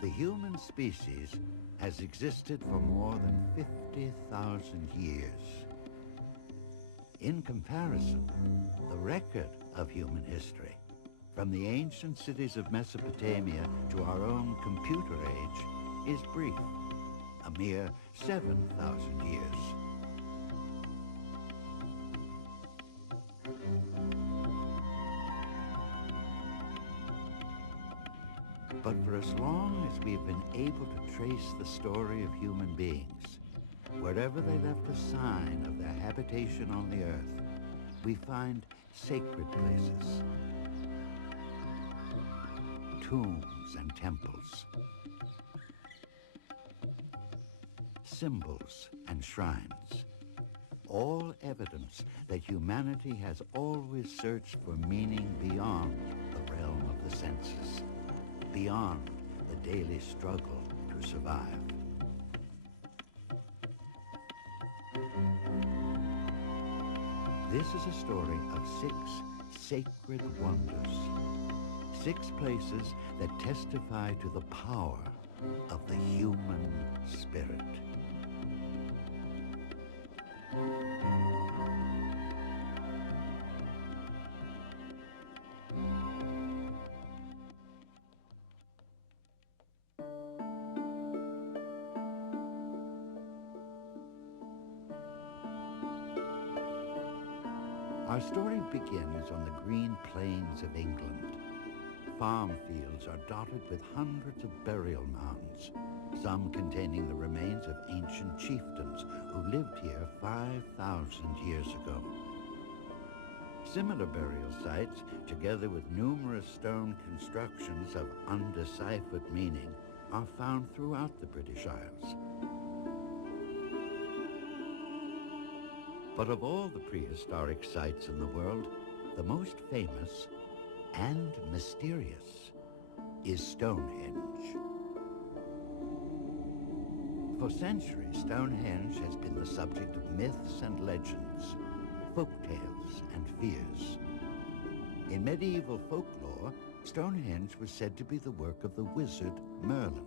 The human species has existed for more than 50,000 years. In comparison, the record of human history, from the ancient cities of Mesopotamia to our own computer age, is brief, a mere 7,000 years. But for as long as we've been able to trace the story of human beings, wherever they left a sign of their habitation on the earth, we find sacred places, tombs and temples, symbols and shrines, all evidence that humanity has always searched for meaning beyond the realm of the senses, beyond the daily struggle to survive. This is a story of 6 sacred wonders, 6 places that testify to the power of the human spirit. Our story begins on the green plains of England. Farm fields are dotted with hundreds of burial mounds, some containing the remains of ancient chieftains who lived here 5,000 years ago. Similar burial sites, together with numerous stone constructions of undeciphered meaning, are found throughout the British Isles. But of all the prehistoric sites in the world, the most famous and mysterious is Stonehenge. For centuries, Stonehenge has been the subject of myths and legends, folktales and fears. In medieval folklore, Stonehenge was said to be the work of the wizard Merlin.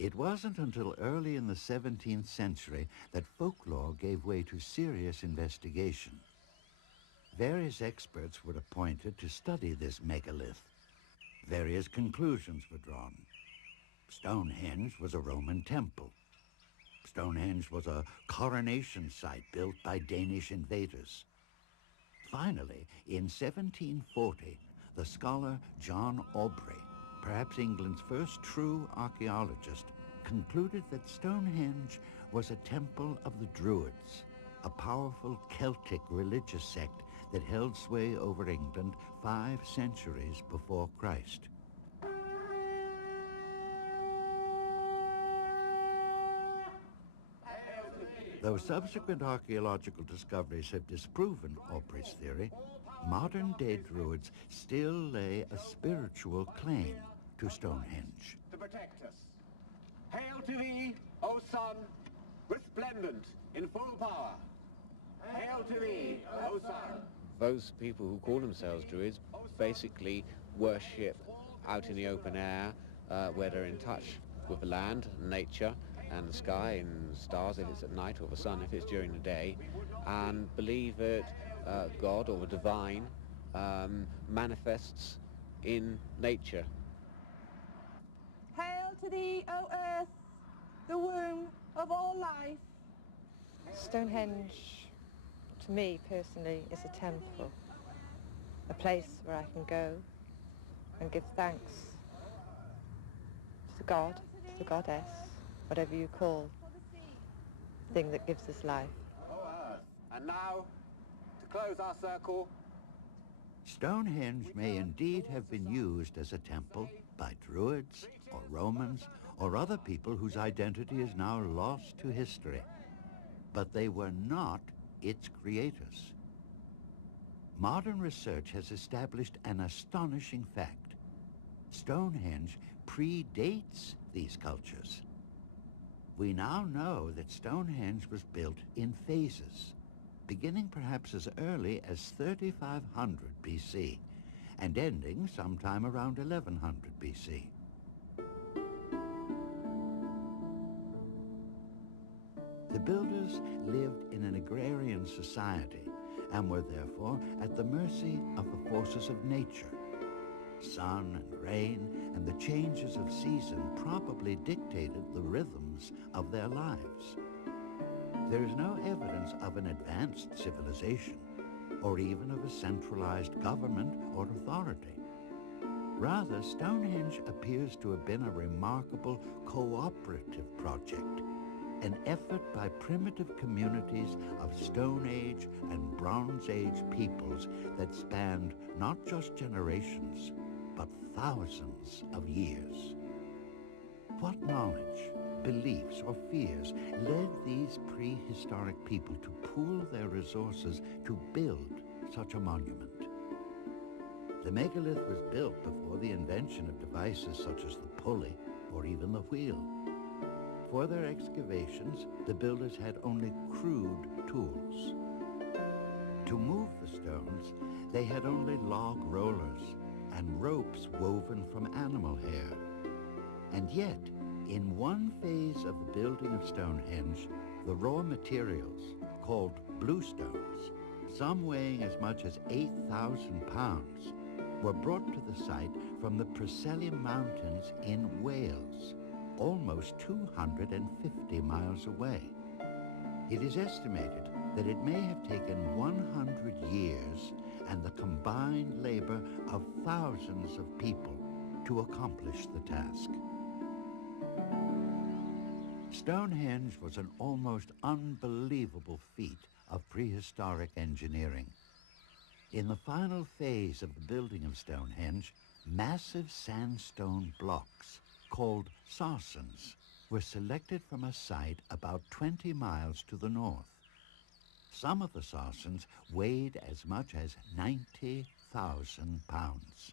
It wasn't until early in the 17th century that folklore gave way to serious investigation. Various experts were appointed to study this megalith. Various conclusions were drawn. Stonehenge was a Roman temple. Stonehenge was a coronation site built by Danish invaders. Finally, in 1740, the scholar John Aubrey, perhaps England's first true archaeologist, concluded that Stonehenge was a temple of the Druids, a powerful Celtic religious sect that held sway over England 5 centuries before Christ. Though subsequent archaeological discoveries have disproven Aubrey's theory, modern-day Druids still lay a spiritual claim to Stonehenge. To protect us. Hail to thee, O sun, resplendent in full power. Hail to thee, O sun. Those people who call themselves Druids basically worship out in the open air, where they're in touch with the land, nature, and the sky and stars if it's at night, or the sun if it's during the day, and believe that God or the divine manifests in nature. Hail to thee, O earth, the womb of all life. Stonehenge, to me personally, is a temple, a place where I can go and give thanks to God, to the goddess, whatever you call the thing that gives us life. O earth. And now, to close our circle, Stonehenge may indeed have been used as a temple by Druids or Romans or other people whose identity is now lost to history, but they were not its creators. Modern research has established an astonishing fact. Stonehenge predates these cultures. We now know that Stonehenge was built in phases, beginning perhaps as early as 3500 BC and ending sometime around 1100 BC. The builders lived in an agrarian society and were therefore at the mercy of the forces of nature. Sun and rain and the changes of season probably dictated the rhythms of their lives. There is no evidence of an advanced civilization or even of a centralized government or authority. Rather, Stonehenge appears to have been a remarkable cooperative project, an effort by primitive communities of Stone Age and Bronze Age peoples that spanned not just generations, but thousands of years. What knowledge, beliefs, or fears led these prehistoric people to pool their resources to build such a monument? The megalith was built before the invention of devices such as the pulley or even the wheel. For their excavations, the builders had only crude tools. To move the stones, they had only log rollers and ropes woven from animal hair. And yet, in one phase of the building of Stonehenge, the raw materials, called bluestones, some weighing as much as 8,000 pounds, were brought to the site from the Preseli Mountains in Wales, almost 250 miles away. It is estimated that it may have taken 100 years and the combined labor of thousands of people to accomplish the task. Stonehenge was an almost unbelievable feat of prehistoric engineering. In the final phase of the building of Stonehenge, massive sandstone blocks called sarcens were selected from a site about 20 miles to the north. Some of the sarcens weighed as much as 90,000 pounds.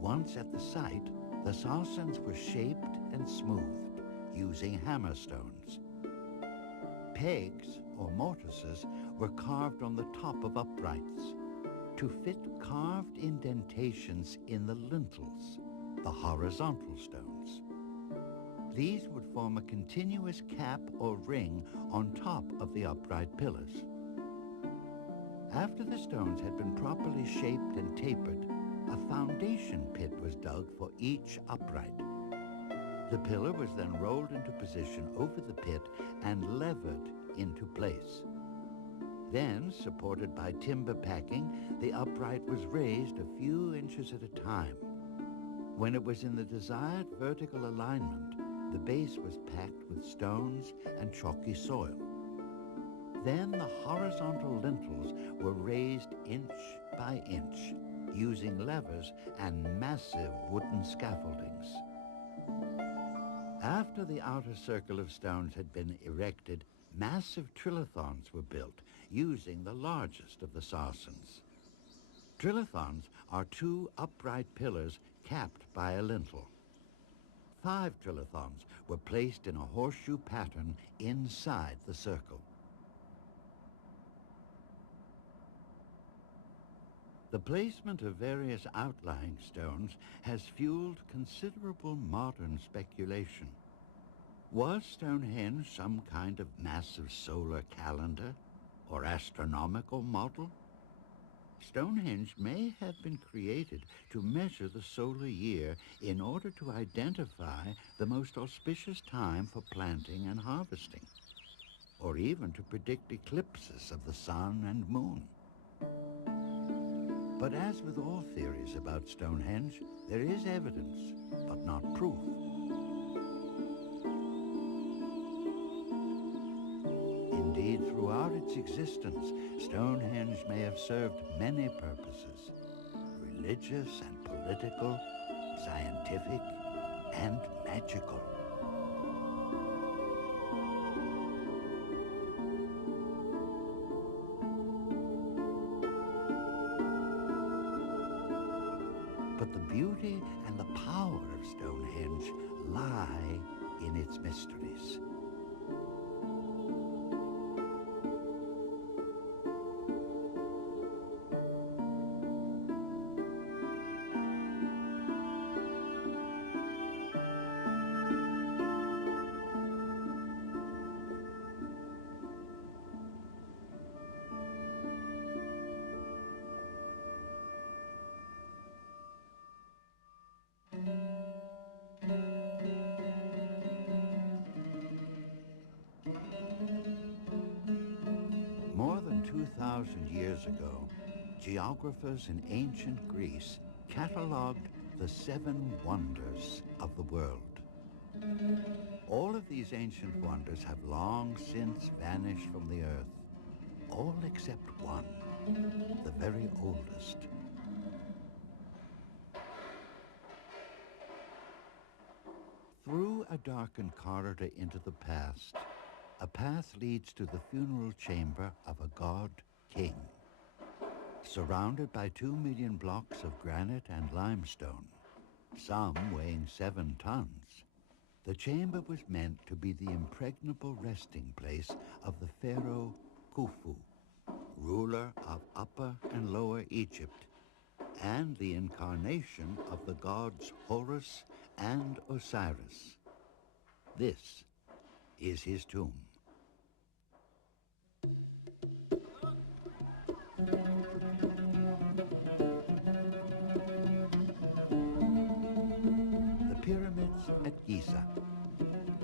Once at the site, the sarcens were shaped and smoothed using hammerstones. Pegs, or mortises, were carved on the top of uprights to fit carved indentations in the lintels, the horizontal stones. These would form a continuous cap or ring on top of the upright pillars. After the stones had been properly shaped and tapered, a foundation pit was dug for each upright. The pillar was then rolled into position over the pit and levered into place. Then, supported by timber packing, the upright was raised a few inches at a time. When it was in the desired vertical alignment, the base was packed with stones and chalky soil. Then the horizontal lintels were raised inch by inch, using levers and massive wooden scaffoldings. After the outer circle of stones had been erected, massive trilithons were built, using the largest of the sarcens. Trilithons are two upright pillars capped by a lintel. 5 trilithons were placed in a horseshoe pattern inside the circle. The placement of various outlying stones has fueled considerable modern speculation. Was Stonehenge some kind of massive solar calendar or astronomical model? Stonehenge may have been created to measure the solar year in order to identify the most auspicious time for planting and harvesting, or even to predict eclipses of the sun and moon. But as with all theories about Stonehenge, there is evidence, but not proof. Indeed, throughout its existence, Stonehenge may have served many purposes: religious and political, scientific and magical. But the beauty and the power of Stonehenge lie in its mysteries. More than 2,000 years ago, geographers in ancient Greece catalogued the 7 wonders of the world. All of these ancient wonders have long since vanished from the earth, all except one, the very oldest. Through a darkened corridor into the past, a path leads to the funeral chamber of a god king. Surrounded by 2 million blocks of granite and limestone, some weighing 7 tons, the chamber was meant to be the impregnable resting place of the pharaoh Khufu, ruler of Upper and Lower Egypt, and the incarnation of the gods Horus and Osiris. This is his tomb. The pyramids at Giza.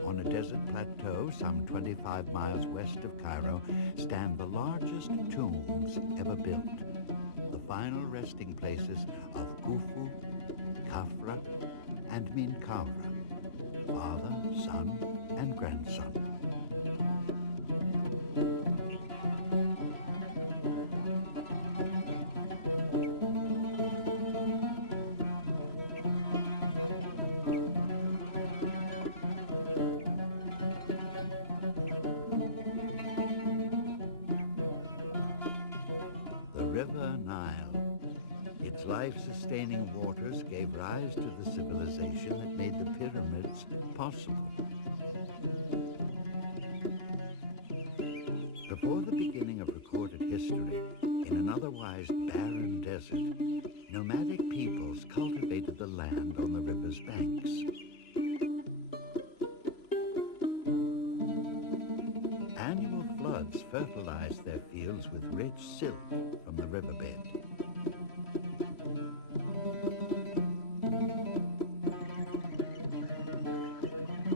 On a desert plateau some 25 miles west of Cairo stand the largest tombs ever built, the final resting places of Khufu, Khafra, and Menkaura, father, son, and grandson. The River Nile. Its life-sustaining waters gave rise to the civilization that made the pyramids possible. Before the beginning of recorded history, in an otherwise barren desert, nomadic peoples cultivated the land on the river's banks. Annual floods fertilized their fields with rich silt from the riverbed.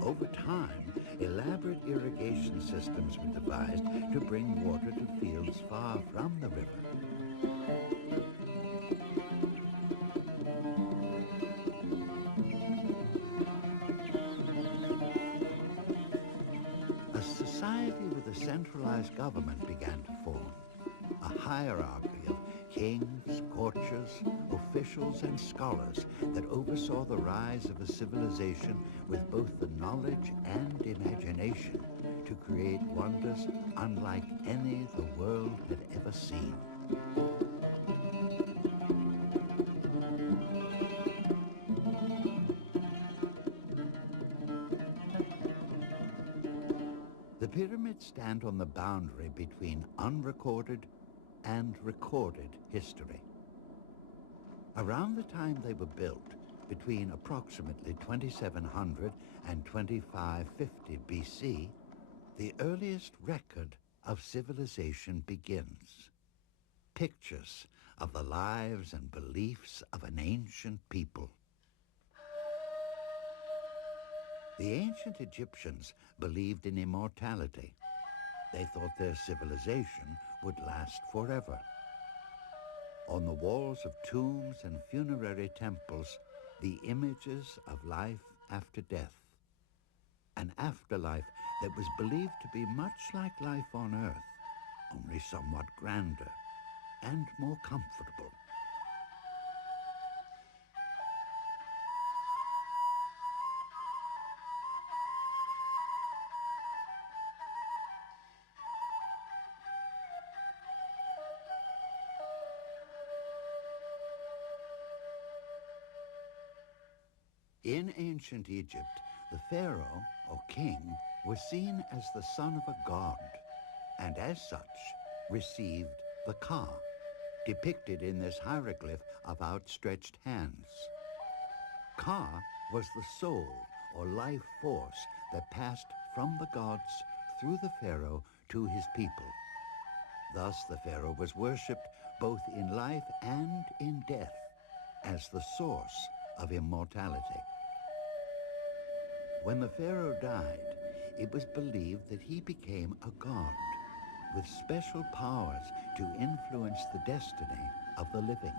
Over time, elaborate irrigation systems were devised to bring water to fields far from the river. A society with a centralized government began to form, a hierarchy of kings, courtiers, officials, and scholars that oversaw the rise of a civilization with both the knowledge and imagination to create wonders unlike any the world had ever seen. The pyramids stand on the boundary between unrecorded and recorded history. Around the time they were built, between approximately 2700 and 2550 BC, the earliest record of civilization begins. Pictures of the lives and beliefs of an ancient people. The ancient Egyptians believed in immortality. They thought their civilization would last forever. On the walls of tombs and funerary temples, the images of life after death. An afterlife that was believed to be much like life on Earth, only somewhat grander and more comfortable. In ancient Egypt, The pharaoh, or king, was seen as the son of a god, and as such received the ka, depicted in this hieroglyph of outstretched hands. Ka was the soul or life force that passed from the gods through the pharaoh to his people. Thus the pharaoh was worshipped both in life and in death as the source of immortality. When the pharaoh died, it was believed that he became a god with special powers to influence the destiny of the living.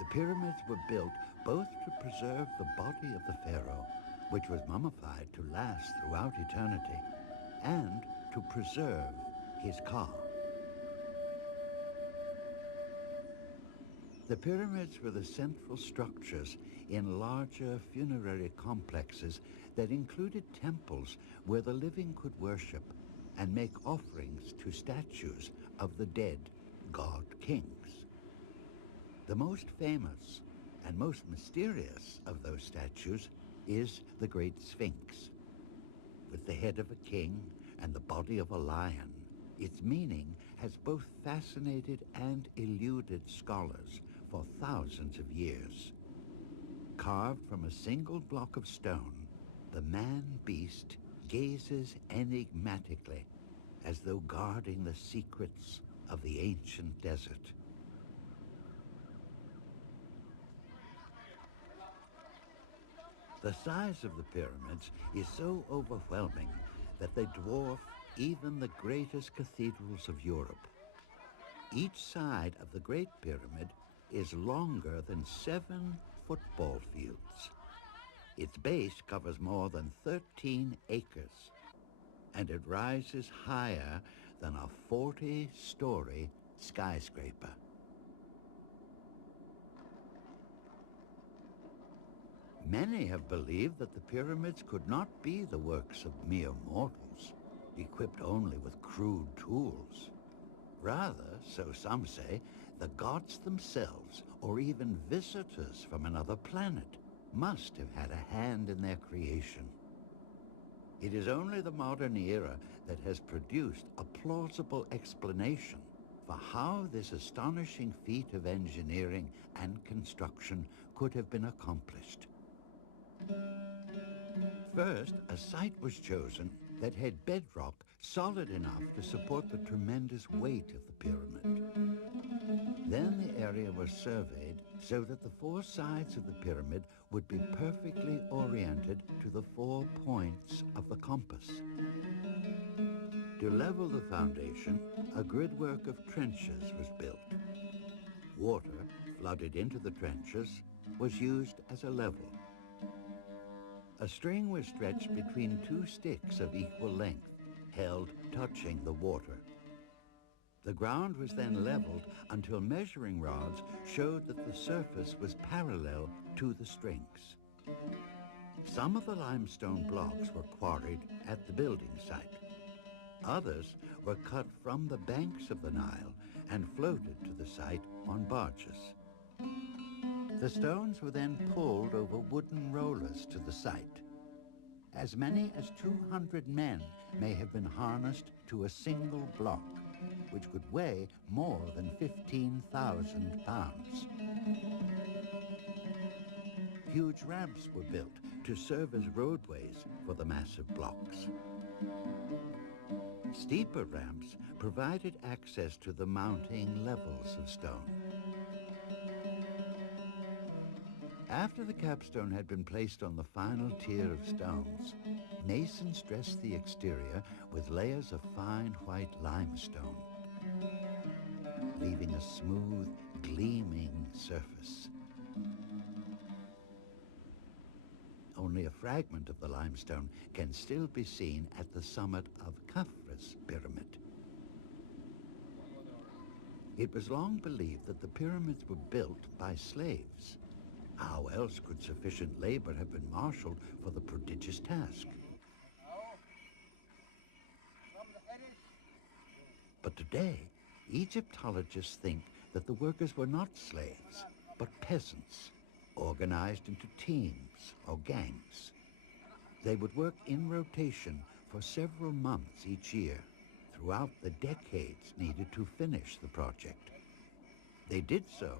The pyramids were built both to preserve the body of the pharaoh, which was mummified to last throughout eternity, and to preserve his ka. The pyramids were the central structures in larger funerary complexes that included temples where the living could worship and make offerings to statues of the dead god-kings. The most famous and most mysterious of those statues is the Great Sphinx. With the head of a king and the body of a lion, its meaning has both fascinated and eluded scholars for thousands of years. Carved from a single block of stone, the man-beast gazes enigmatically as though guarding the secrets of the ancient desert. The size of the pyramids is so overwhelming that they dwarf even the greatest cathedrals of Europe. Each side of the Great Pyramid is longer than 7 football fields. Its base covers more than 13 acres, and it rises higher than a 40-story skyscraper. Many have believed that the pyramids could not be the works of mere mortals, equipped only with crude tools. Rather, so some say, the gods themselves, or even visitors from another planet, must have had a hand in their creation. It is only the modern era that has produced a plausible explanation for how this astonishing feat of engineering and construction could have been accomplished. First, a site was chosen that had bedrock solid enough to support the tremendous weight of the pyramid. Then the area was surveyed so that the 4 sides of the pyramid would be perfectly oriented to the 4 points of the compass. To level the foundation, a gridwork of trenches was built. Water, flooded into the trenches, was used as a level. A string was stretched between 2 sticks of equal length, held touching the water. The ground was then leveled until measuring rods showed that the surface was parallel to the strings. Some of the limestone blocks were quarried at the building site. Others were cut from the banks of the Nile and floated to the site on barges. The stones were then pulled over wooden rollers to the site. As many as 200 men may have been harnessed to a single block, which could weigh more than 15,000 pounds. Huge ramps were built to serve as roadways for the massive blocks. Steeper ramps provided access to the mounting levels of stone. After the capstone had been placed on the final tier of stones, masons dressed the exterior with layers of fine white limestone, leaving a smooth, gleaming surface. Only a fragment of the limestone can still be seen at the summit of Khafra's pyramid. It was long believed that the pyramids were built by slaves. How else could sufficient labor have been marshaled for the prodigious task? But today, Egyptologists think that the workers were not slaves, but peasants, organized into teams or gangs. They would work in rotation for several months each year, throughout the decades needed to finish the project. They did so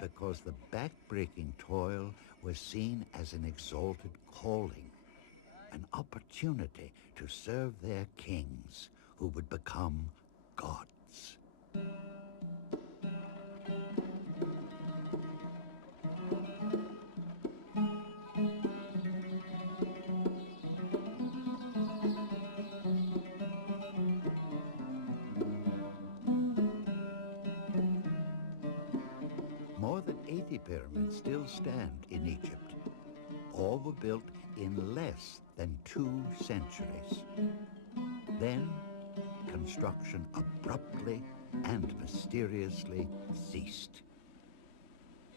because the back-breaking toil was seen as an exalted calling, an opportunity to serve their kings, who would become gods. More than 80 pyramids still stand in Egypt. All were built in less than 2 centuries. Then, construction abruptly and mysteriously ceased.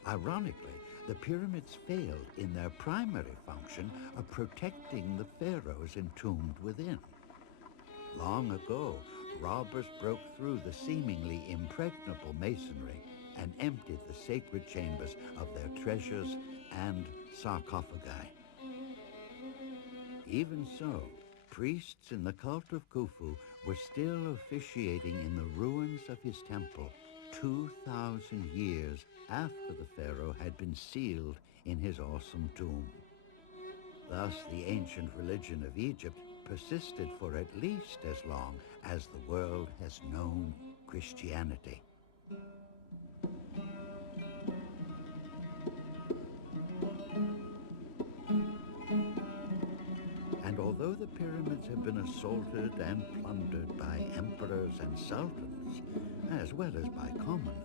Ironically, the pyramids failed in their primary function of protecting the pharaohs entombed within. Long ago, robbers broke through the seemingly impregnable masonry and emptied the sacred chambers of their treasures and sarcophagi. Even so, priests in the cult of Khufu were still officiating in the ruins of his temple 2,000 years after the pharaoh had been sealed in his awesome tomb. Thus, the ancient religion of Egypt persisted for at least as long as the world has known Christianity. And although the pyramids have been assaulted and plundered by emperors and sultans, as well as by common